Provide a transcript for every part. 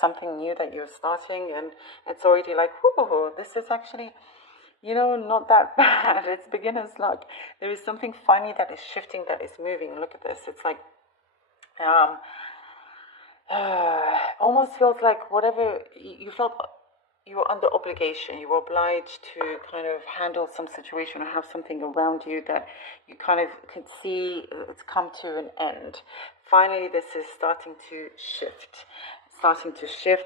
something new that you're starting, and it's already like, whoa, this is actually, not that bad. It's beginner's luck. There is something funny that is shifting, that is moving. Look at this. It's like, almost feels like whatever you felt, you were under obligation. You were obliged to kind of handle some situation or have something around you that you kind of can see it's come to an end. Finally, this is starting to shift.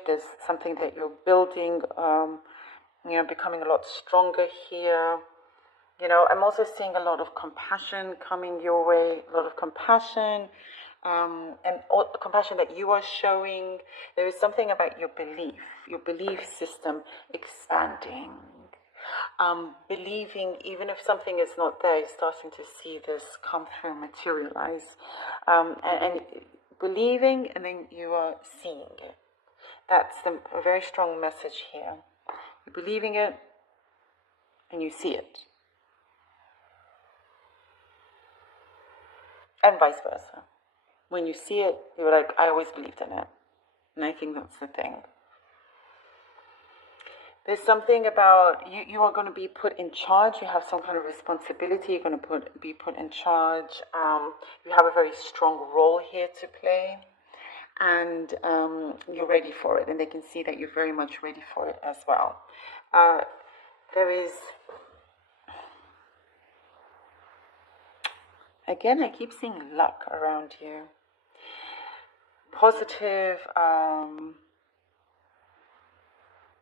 There's something that you're building, becoming a lot stronger here. I'm also seeing a lot of compassion coming your way, a lot of compassion, and all the compassion that you are showing. There is something about your belief system expanding. Believing, even if something is not there, you're starting to see this come through, materialize. And believing, and then you are seeing it. That's a very strong message here. You're believing it, and you see it. And vice versa. When you see it, you're like, I always believed in it. And I think that's the thing. There's something about you are going to be put in charge. You have some kind of responsibility. You're going to be put in charge. You have a very strong role here to play. And you're ready for it. And they can see that you're very much ready for it as well. There is... Again, I keep seeing luck around you. Positive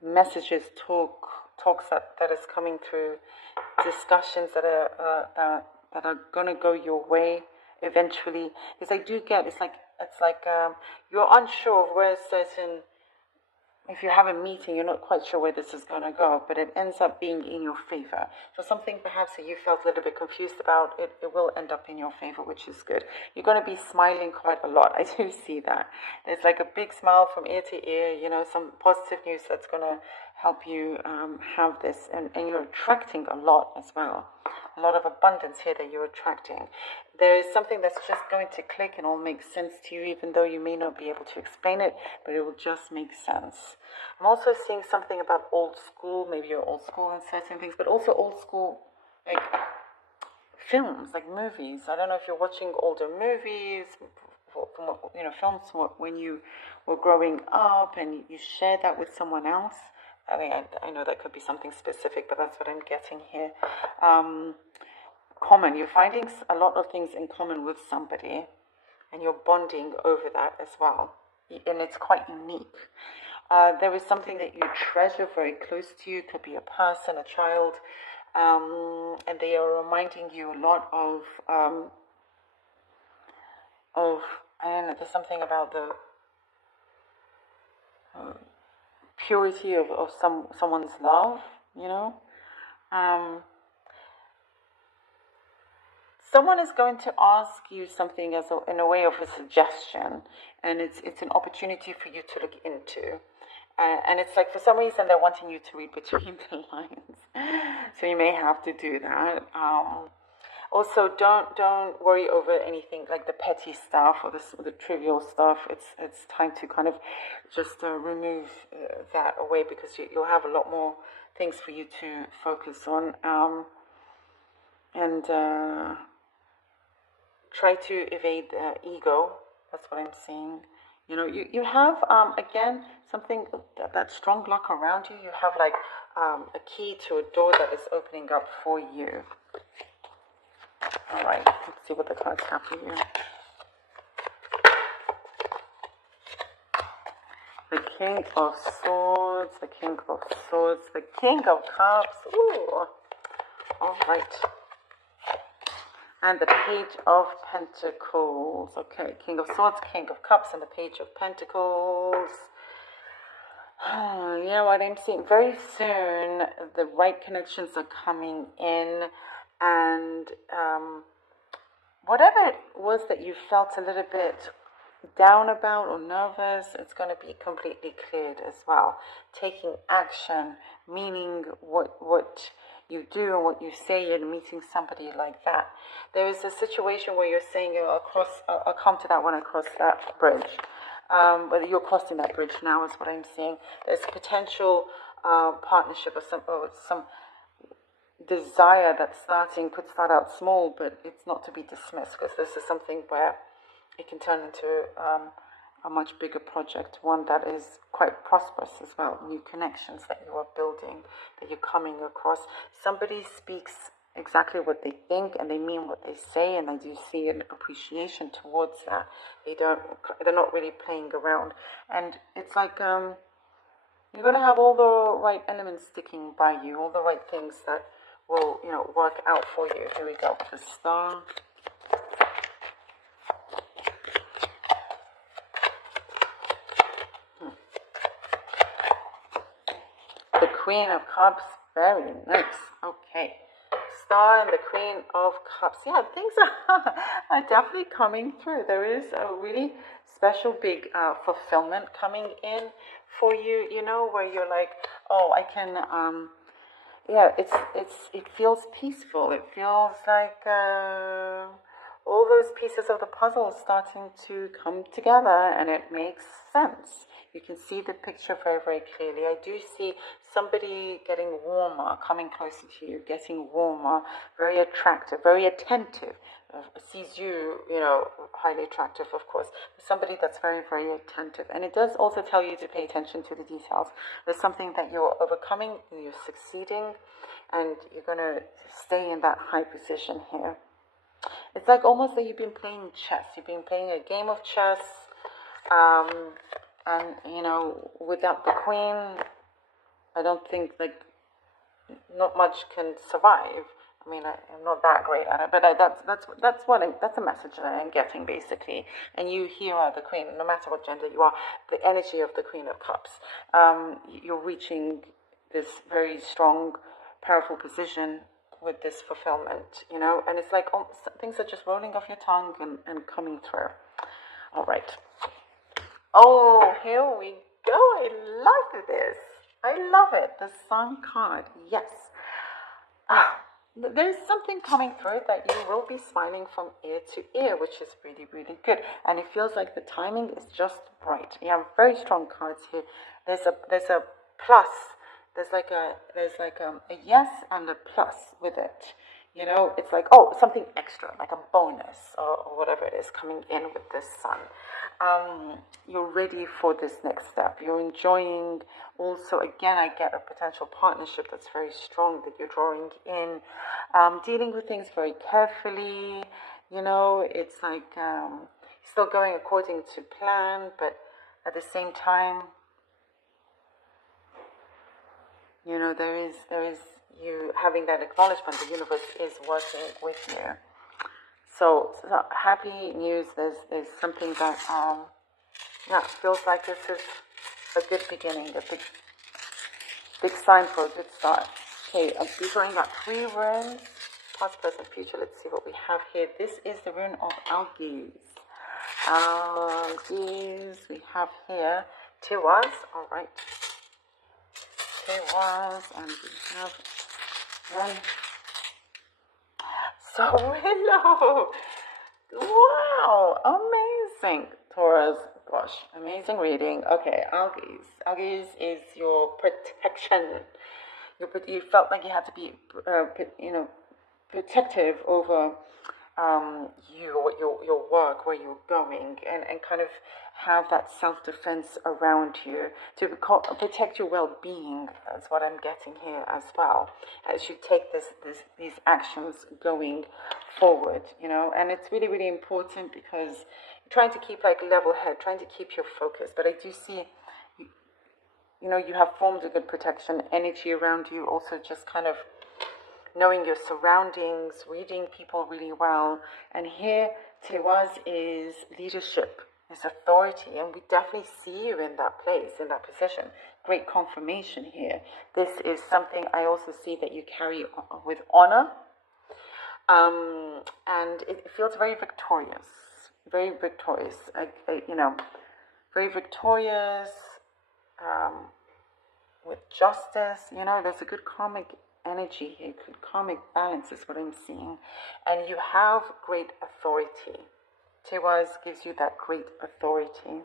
messages, talks that is coming through, discussions that are gonna go your way eventually. Because I do get it's like you're unsure of where certain. If you have a meeting, you're not quite sure where this is going to go, but it ends up being in your favor. So something perhaps that you felt a little bit confused about, it will end up in your favor, which is good. You're going to be smiling quite a lot. I do see that. There's like a big smile from ear to ear, some positive news that's going to help you have this. And you're attracting a lot as well. A lot of abundance here that you're attracting. There is something that's just going to click and will make sense to you, even though you may not be able to explain it, but it will just make sense. I'm also seeing something about old school. Maybe you're old school in certain things, but also old school, like films, like movies. I don't know if you're watching older movies, films when you were growing up and you shared that with someone else. I mean, I know that could be something specific, but that's what I'm getting here. Common. You're finding a lot of things in common with somebody, and you're bonding over that as well. And it's quite unique. There is something that you treasure very close to you. It could be a person, a child, and they are reminding you a lot of I don't know. There's something about the purity of someone's love, Someone is going to ask you something in a way of a suggestion, and it's an opportunity for you to look into. And it's like for some reason they're wanting you to read between the lines, so you may have to do that. Also, don't worry over anything like the petty stuff or the trivial stuff. It's time to kind of just remove that away, because you'll have a lot more things for you to focus on. And try to evade ego. That's what I'm seeing. You have, again, something, that strong luck around you. You have like a key to a door that is opening up for you. All right, let's see what the cards have for you. The King of Swords, the King of Swords, the King of Cups. Ooh. All right. And the Page of Pentacles. Okay, King of Swords, King of Cups, and the Page of Pentacles. You know what I'm seeing? Very soon, the right connections are coming in, and whatever it was that you felt a little bit down about or nervous, it's going to be completely cleared as well. Taking action, meaning what you do and what you say, and meeting somebody like that. There is a situation where you're saying, I'll come to that when I cross that bridge. whether you're crossing that bridge now is what I'm seeing. There's potential partnership or some desire that's could start out small, but it's not to be dismissed, because this is something where it can turn into a much bigger project, one that is quite prosperous as well. New connections that you are building, that you're coming across. Somebody speaks exactly what they think and they mean what they say, and I do see an appreciation towards that. They're not really playing around, and it's like you're gonna have all the right elements sticking by you, all the right things that will work out for you. Here we go. The Star. The Queen of Cups, very nice. Okay. Star and the Queen of Cups. Yeah, things are definitely coming through. There is a really special big fulfillment coming in for you, where you're like, oh, I can, it feels peaceful. It feels like all those pieces of the puzzle starting to come together, and it makes sense. You can see the picture very, very clearly. I do see somebody getting warmer, coming closer to you, getting warmer, very attractive, very attentive. Sees you, highly attractive, of course. Somebody that's very, very attentive. And it does also tell you to pay attention to the details. There's something that you're overcoming, you're succeeding, and you're going to stay in that high position here. It's like almost like you've been playing chess. You've been playing a game of chess, and without the queen, I don't think not much can survive. I mean, I'm not that great at it, but that's a message that I'm getting basically. And you here are the queen, no matter what gender you are, the energy of the Queen of Cups. You're reaching this very strong, powerful position with this fulfillment, and it's like things are just rolling off your tongue and coming through. All right. Oh, here we go. I love this. I love it. The Sun card. Yes. There's something coming through that you will be smiling from ear to ear, which is really, really good. And it feels like the timing is just right. You have very strong cards here. There's a plus. There's like a yes and a plus with it. It's like, oh, something extra, like a bonus or whatever it is coming in with this Sun. You're ready for this next step. You're enjoying. Also, again, I get a potential partnership that's very strong that you're drawing in. Dealing with things very carefully. It's like still going according to plan, but at the same time, there is you having that acknowledgement. The universe is working with you. So happy news. There's something that feels like this is a good beginning, a big sign for a good start. Okay, I'll be drawing out 3 runes, past, present, future. Let's see what we have here. This is the rune of Algiz. We have here 2 Rs. All right. 2 Rs, and we have 1. So hello. Wow, amazing, Taurus. Gosh, amazing reading. Okay, Algiz. Algiz is your protection. You felt like you had to be, protective over your work, where you're going, and kind of have that self-defense around you to protect your well-being. That's what I'm getting here as well, as you take these actions going forward, and it's really, really important because you're trying to keep level head, trying to keep your focus. But I do see you have formed a good protection energy around you. Also, just kind of knowing your surroundings, reading people really well. And here, Tewaz is leadership, is authority, and we definitely see you in that place, in that position. Great confirmation here. This is something I also see that you carry with honor, and it feels very victorious, very victorious. Very victorious. With justice, there's a good karmic energy here, good karmic balance is what I'm seeing. And you have great authority. Tewaz gives you that great authority.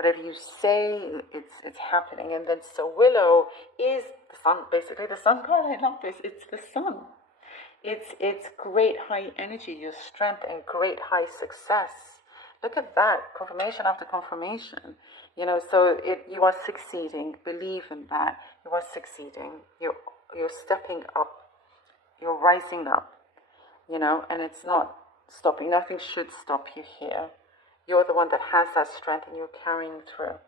Whatever you say, it's happening. And then so Willow is the sun, basically the sun card. I love this. It's the sun. It's great high energy, your strength, and great high success. Look at that, confirmation after confirmation. You know, so you are succeeding. Believe in that. You are succeeding. You're stepping up. You're rising up. You know, and it's not stopping. Nothing should stop you here. You're the one that has that strength, and you're carrying through.